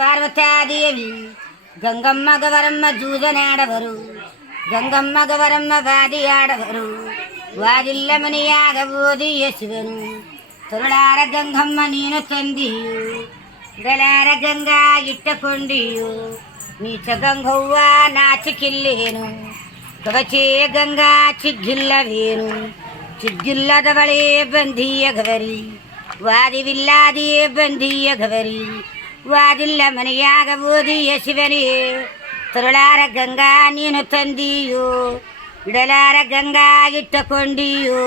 ಪಾರ್ವತಾದೇವಿ ಗಂಗಮ್ಮ ಗವರಮ್ಮ ಜೂಜನಾಡವರು ಗಂಗಮ್ಮ ಗವರಮ್ಮ ವಾದಿಯಾಡವರು ವಾದಿಲ್ಲ ಮನೆಯಾಗ ಓದಿಯ ಶಿವನು ತರುಳಾರ ಗಂಗಮ್ಮ ನೀನು ತಂದಿಯು ಗಲಾರ ಗಂಗಾ ಇಟ್ಟಕೊಂಡಿಯು ನೀಚ ಗಂಗವ್ವ ನಾಚಿಕಿಲ್ಲೇನು ಕವಚೇ ಗಂಗಾ ಚಿಗ್ಗಿಲ್ಲವೇನು ಚಿಗ್ಗಿಲ್ಲದವಳೇ ಬಂದೀಯ ಗವರಿ ವಾದಿವಿಲ್ಲಾದಿಯೇ ಬಂದೀಯ ಗವರಿ ವಾದಿಲ್ಲ ಮನೆಯಾಗ ಓದಿಯ ಶಿವನೇ ತರುಳಾರ ಗಂಗಾ ನೀನು ತಂದೀಯೋ ಇಡಲಾರ ಗಂಗಾ ಇಟ್ಟಕೊಂಡಿಯೋ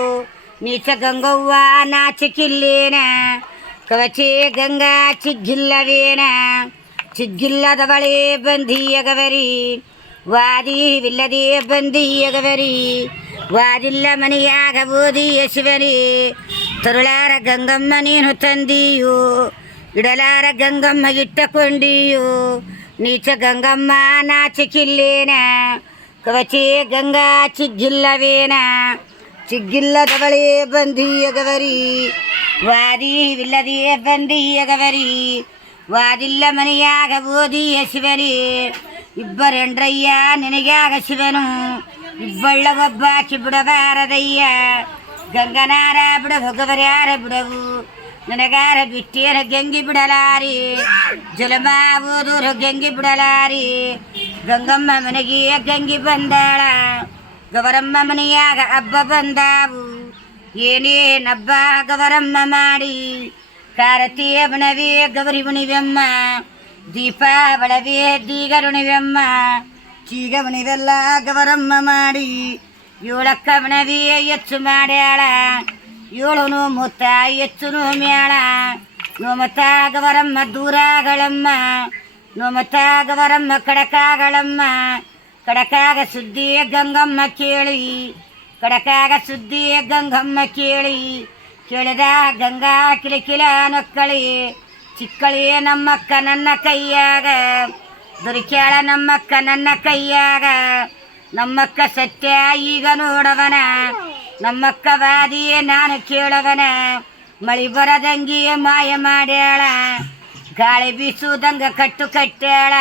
ನೀಚ ಗಂಗವ್ವ ನಾಚಿಕಿಲ್ಲೇನ ಕವಚೇ ಗಂಗಾ ಚಿಗ್ಗಿಲ್ಲವೇನ ಚಿಗ್ಗಿಲ್ಲದವಳೇ ಬಂದೀಯ ಗವರಿ ವಾದಿವಿಲ್ಲದೇ ಬಂದೀಯ ಗವರಿ ವಾದಿಲ್ಲ ಮನೆಯಾಗ ಓದಿಯ ಶಿವನೇ ತರುಳಾರ ಗಂಗಮ್ಮ ನೀನು ತಂದೀಯೋ ಇಡಲಾರ ಗಂಗಮ್ಮ ಇಟ್ಟಕೊಂಡಿಯೋ ನೀಚ ಗಂಗಮ್ಮ ನಾಚಿಕಿಲ್ಲೇನ ಕವಚೇ ಗಂಗಾ ಚಿಗ್ಗಿಲ್ಲವೇನ ಚಿಗ್ಗಿಲ್ಲದವಳೇ ಬಂದೀಯ ಗವರಿ ವಾದಿವಿಲ್ಲದೇ ಬಂದೀಯ ಗವರಿ ವಾದಿಲ್ಲ ಮನೆಯಾಗ ಓದಿಯ ಶಿವನೇ ಇಬ್ಬರೆಂಡ್ರಯ್ಯ ನಿನಗ್ಯಾಗ ಶಿವನು ಇಬ್ಬಳ್ಳ ಒಬ್ಬಾಕಿ ಬಿಡಬಾರದಯ್ಯ ಗಂಗನಾರ ಬಿಡ ಭಗವರ್ಯಾರ ಬಿಡವು ನನಗಾರ ಬಿಟ್ಟೇರ ಗಂಗಿ ಬಿಡಲಾರಿ ಜಲಮ ಓದೂರು ಗಂಗಿ ಬಿಡಲಾರಿ ಗಂಗಮ್ಮ ಮನೆಗೆ ಗಂಗಿ ಬಂದಾಳ ಗವರಮ್ಮ ಮನೆಯಾಗ ಹಬ್ಬ ಬಂದಾವು ಏನೇನಬ್ಬ ಗವರಮ್ಮ ಮಾಡಿ ಕಾರತಿಯ ಬಣವೇ ಗೌರಿ ಬುಣಿವೆಮ್ಮ ದೀಪ ಬಳವೇ ದೀಗರುಣಿವೆಮ್ಮ ಚೀಗ ಬಣಿವೆಲ್ಲ ಗವರಮ್ಮ ಮಾಡಿ ಏಳಕ್ಕ ಬಣವೇ ಹೆಚ್ಚು ಮಾಡ್ಯಾಳ ಏಳು ಮುತ್ತ ಹೆಚ್ಚು ಮ್ಯಾಳ ನೋಮತ ಗವರಮ್ಮ ದೂರಗಳಮ್ಮ ನೋಮತ ಗವರಮ್ಮ ಕಡಕಾಗಳಮ್ಮ ಕಡಕಾಗ ಸುದ್ದಿ ಗಂಗಮ್ಮ ಕೇಳಿ ಕಡಕಾಗ ಸುದ್ದಿ ಗಂಗಮ್ಮ ಕೇಳಿ ಕೇಳಿದ ಗಂಗಾ ಕಿಲಕಿಲ ನಕ್ಕಳಿ ಚಿಕ್ಕಳಿ ನಮ್ಮಕ್ಕ ನನ್ನ ಕೈಯಾಗ ದೊರಿಕ್ಯಾಳ ನಮ್ಮಕ್ಕ ನನ್ನ ಕೈಯಾಗ ನಮ್ಮಕ್ಕ ಸತ್ಯ ಈಗ ನೋಡವನ ನಮ್ಮಕ್ಕ ವಾದಿಯೇ ನಾನು ಕೇಳವನ ಮಳಿ ಬರದಂಗಿಯೇ ಮಾಯ ಮಾಡ್ಯಾಳ ಗಾಳಿ ಬೀಸುದಂಗ ಕಟ್ಟು ಕಟ್ಟ್ಯಾಳ